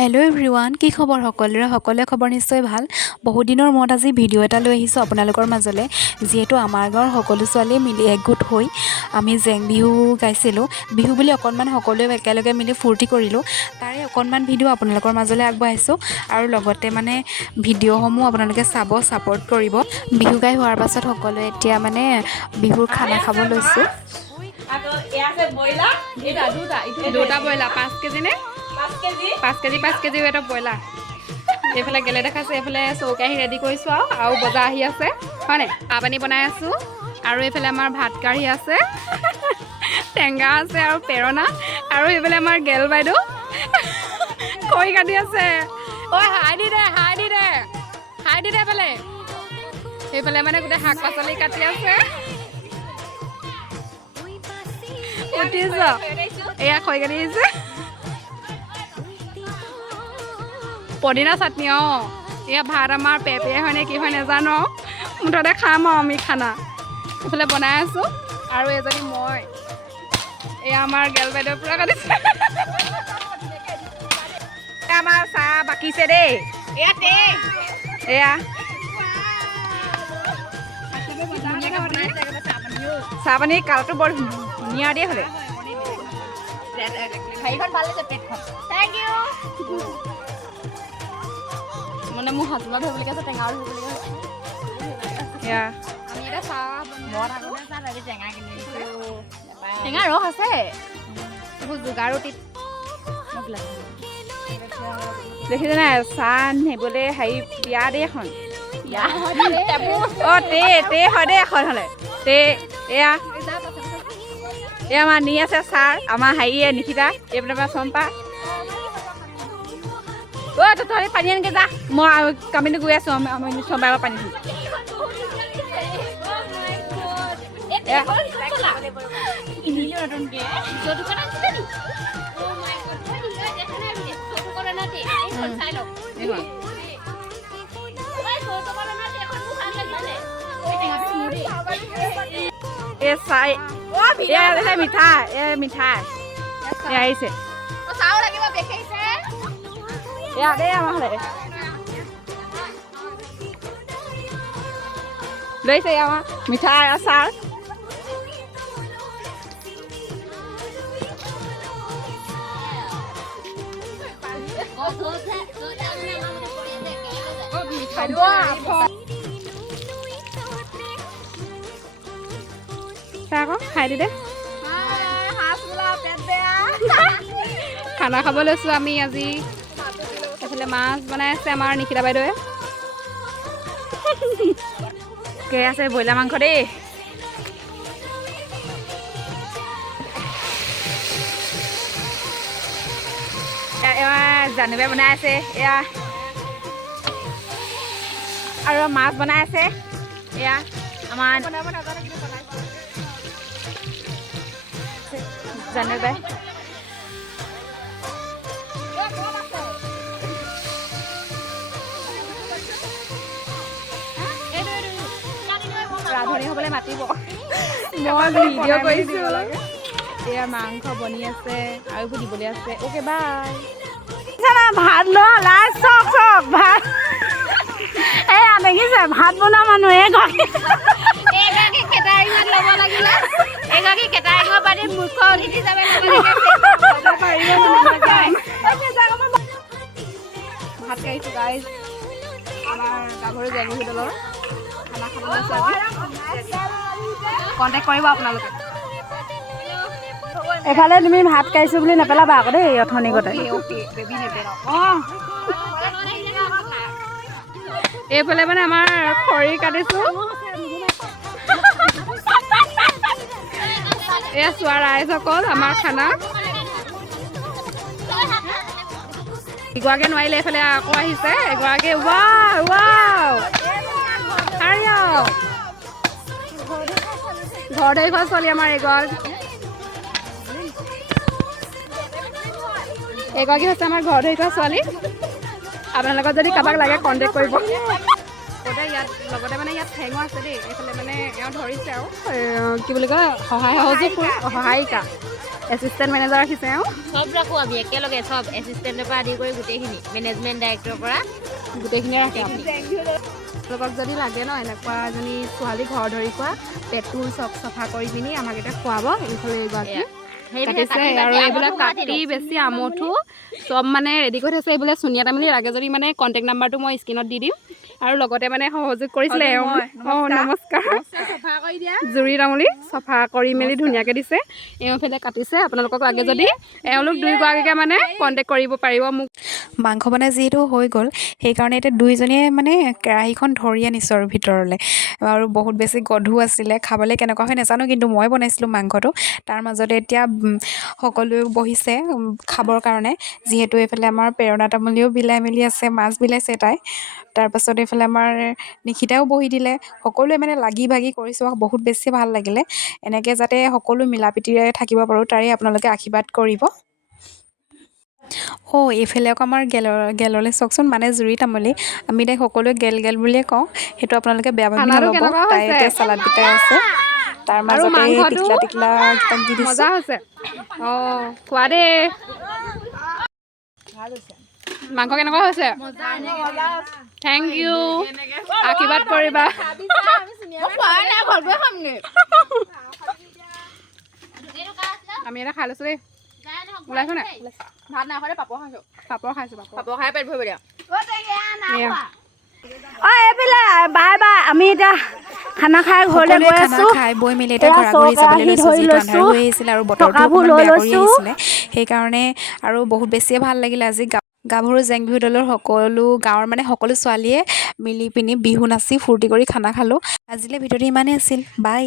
Hello' everyone, কি খবৰ সকলোৰে খবৰ নিশ্চয় ভাল। বহুত দিনৰ মূৰত আজি ভিডিঅ' এটা লৈ আহিছোঁ আপোনালোকৰ মাজলৈ। যিহেতু আমাৰ গাঁৱৰ সকলো ছোৱালীয়ে মিলি একগোট হৈ আমি জেং বিহু গাইছিলোঁ। বিহু বুলি অকণমান সকলোৱে একেলগে মিলি ফূৰ্তি কৰিলোঁ। তাৰে অকণমান ভিডিঅ' আপোনালোকৰ মাজলৈ আগবঢ়াইছোঁ আৰু লগতে ভিডিঅ'সমূহ আপোনালোকে চাব, ছাপোৰ্ট কৰিব। বিহু গাই হোৱাৰ পাছত সকলোৱে এতিয়া বিহুৰ খানা খাব লৈছোঁ। দুটা ব্ৰইলাৰ 5 কেজি নে 5 কেজি এটা ব্ৰইলাৰ। এইফালে গেলে দেখাইছে, এইফালে চৌকেৰাহী ৰেডি কৰিছোঁ আৰু বজাৰ আহি আছে হয় নাই। চাহ পানী বনাই আছোঁ আৰু এইফালে আমাৰ ভাত কাঢ়ি আছে, টেঙা আছে আৰু পেৰণা, আৰু এইফালে আমাৰ গেল বাইদেউ খৰি কাটি আছে। ঐ হাই দি দে এইফালে। সেইফালে গোটেই শাক পাচলি কাটি আছে। উঠিছ এয়া খৰি কাটি আহিছে। পদিনা চাটনি এয়া ভাত আমাৰ পেপে হয় নে কি হয় নাজানো, মুঠতে খাম আৰু আমি খানা। এইফালে বনাই আছোঁ আৰু এজনী মই, এয়া আমাৰ গেল বাইদেউ পুৰা কাটিছে। আমাৰ চাহ বাকিছে দেই, এয়া চাহ পানী কালাৰটো বৰ ধুনীয়া দিয়ে হ'লে। মোৰ হাজবেণ্ডত ধৰিবলগীয়া আছে, টেঙা ধৰিবলগীয়া আছে। টেঙা ৰস আছে, এইবোৰ যোগাৰো দেখিছে নাই। চাহ নিবলৈ হেৰি বিয়া দেই এখন, তে হয় দেই এখন হ'লে তে। এয়া আমাৰ নি আছে ছাৰ, আমাৰ হেৰিয়ে নিশিতা, এইপিনৰ পৰা চম্পা। তই পানী আনকে যা, মই কামিনী গৈ আছোঁ। আমি চম্পাই পানী মিঠাই আহিছে। লৈছে আমাৰ মিঠাই আচাৰ। আকৌ খাই দি দে। খানা খাব লৈছোঁ আমি আজি। এইফালে মাছ বনাই আছে আমাৰ নিশিতা বাইদেৱে। আছে ব্ৰইলাৰ মাংস দেই। জানুবাই বনাই আছে এয়া, আৰু মাছ বনাই আছে এয়া আমাৰ জানুবাই। ৰান্ধনি হ'বলৈ মাতিব, মই ভিডিঅ' কৰিছোঁ। এয়া মাংস বনি আছে আৰু এইবোৰ দিবলৈ আছে। Okay bye. ভাত চক ভাত এয়া দেখিছে, ভাত বনোৱা মানুহ এগৰাকী কেটাৰিঙত ল'ব লাগিলে, এগৰাকী কেটাৰিঙৰ পাতি মুখ্য অতিথি হিচাপে ভাত খাইছোঁ গাইজ। আমাৰ গাভৰু জেঙি দলৰ খানা খাব লৈছোঁ আজি। কণ্টেক্ট কৰিব আপোনালোকে। এফালে তুমি ভাত খাইছোঁ বুলি নেপেলাবা আকৌ দেই, অথনি গতে। এইফালে আমাৰ খৰি কাটিছোঁ। এয়া চোৱা ৰাইজসকল আমাৰ খানা। এগৰাকীয়ে নোৱাৰিলে, এইফালে আকৌ আহিছে এগৰাকী। ঘৰ ধৰি খোৱা ছোৱালী আমাৰ এগৰাকী হৈছে আমাৰ ঘৰ ধৰি খোৱা ছোৱালী। আপোনালোকৰ যদি কাৰোবাক লাগে কণ্টেক্ট কৰিব। ইয়াত লগতে ইয়াত ঠেঙো আছে দেই। এইফালে এওঁ ধৰিছে আৰু কি বুলি কয়, সহায় সহযোগ সহায়িকা এছিষ্টেণ্ট মেনেজাৰ ৰাখিছে আৰু চব ৰাখোঁ আমি একেলগে চব এছিষ্টেণ্টৰ পৰা আদি কৰি গোটেইখিনি মেনেজমেণ্ট ডাইৰেক্টৰৰ পৰা গোটেইখিনিয়ে ৰাখে আপোনালোকক যদি লাগে ন এনেকুৱা এজনী ছোৱালী ঘৰ ধৰি খোৱা পেটটো চব চফা কৰি পিনি আমাক এতিয়া খুৱাব এইফালে এইগৰাকী কাটিছে আৰু এইবিলাক কাটি বেছি আমঠু চব মানে ৰেডি কৰি থৈছে এইবোলে চুনীয়া তামুলী লাগে যদি মানে কণ্টেক্ট নাম্বাৰটো মই স্ক্ৰীণত দি দিম আৰু লগতে মানে সহযোগ কৰিছিলে নমস্কাৰ জুৰি তামুলী চফা কৰি মেলি ধুনীয়াকৈ দিছে এইফালে কাটিছে আপোনালোকক লাগে যদি এওঁলোক দুয়োগৰাকীকে মানে কণ্টেক্ট কৰিব পাৰিব মোক মাংস বনাই যিহেতু হৈ গ'ল সেইকাৰণে এতিয়া দুইজনীয়ে মানে কেৰাহীখন ধৰি আনিছোঁ আৰু ভিতৰলৈ আৰু বহুত বেছি গধুৰ আছিলে খাবলৈ কেনেকুৱা হয় নাজানো কিন্তু মই বনাইছিলোঁ মাংসটো তাৰ মাজতে এতিয়া সকলোৱে বহিছে খাবৰ কাৰণে যিহেতু এইফালে আমাৰ প্ৰেৰণা তামুলীও বিলাই মেলি আছে মাছ বিলাইছে তাই তাৰপাছত এইফালে আমাৰ নিশিতাও বহি দিলে সকলোৱে মানে লাগি ভাগি কৰিছোঁ আৰু বহুত বেছি ভাল লাগিলে এনেকৈ যাতে সকলো মিলা প্ৰীতিৰে থাকিব পাৰোঁ তাৰে আপোনালোকে আশীৰ্বাদ কৰিব এইফালে আকৌ আমাৰ গেললৈ চাওকচোন মানে জুৰি তামুলী আমি তাইক সকলোৱে গেল বুলিয়ে কওঁ সেইটো আপোনালোকে বেয়া ভাবি নল'ব তাই এতিয়া চালাড গোটাই আছে তাৰ মাজতে টিকলা একদম দি দিছোঁ মজা হৈছে খোৱা দেই মাংস কেনেকুৱা হৈছে থেংক ইউ আশীৰ্বাদ কৰিবা আমি এটা খাই লৈছোঁ দেই ওলাইছোঁ নাই ভাত নাই খোৱা পাপৰ খাইছোঁ পাপৰ খাই পেট ভৰিব দিয়া এইফালে বাই আমি এতিয়া খানা খাই ঘৰলৈ গৈ আছো খাই বৈ মেলি এতিয়া ঘৰা-ঘৰি যাবলৈ লৈছোঁ যিহেতু আন্ধাৰ হৈ আহিছিলে আৰু বতৰটো অকণমান বেয়া কৰি আহিছিলে সেইকাৰণে আৰু বহুত বেছিয়ে ভাল লাগিলে আজি গাভৰু জেং বিহু দলৰ সকলো গাঁৱৰ মানে সকলো ছোৱালীয়ে মিলি পিনি বিহু নাচি ফূৰ্তি কৰি খানা খালোঁ আজিলৈ ভিডিঅ'টো ইমানেই আছিল বাই